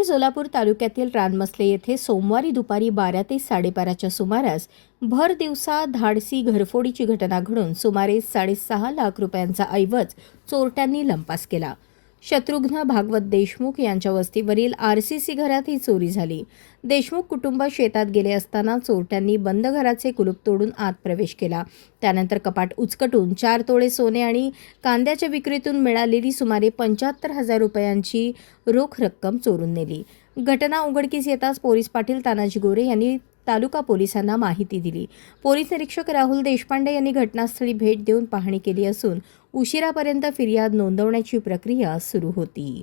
शहर सोलापूर तालुक्यातील रानमसले येथे सोमवारी दुपारी 12 ते 12:30च्या सुमारास भर दिवसा धाडसी घरफोडीची घटना घडून सुमारे 6.5 लाख रुपयांचा ऐवज चोरट्यांनी लंपास केला. शत्रुघ्न भागवत देशमुख यांच्या वस्तीवरील आरसीसी घरात ही चोरी झाली. देशमुख कुटुंब शेतात गेले असताना चोरट्यांनी बंद घराचे कुलूप तोडून आत प्रवेश केला. त्यानंतर कपाट उचकटून 4 तोळे सोने आणि कांद्याच्या विक्रीतून मिळालेली सुमारे 75,000 रुपयांची रोख रक्कम चोरून नेली. घटना उघडकीस येताच पोलीस पाटील तानाजी गोरे यांनी तालुका पोलिसांना माहिती दिली. पोलीस निरीक्षक राहुल देशपांडे यांनी घटनास्थळी भेट देऊन पाहणी केली असून उशिरापर्यंत फिर्याद नोंदवण्याची प्रक्रिया सुरू होती.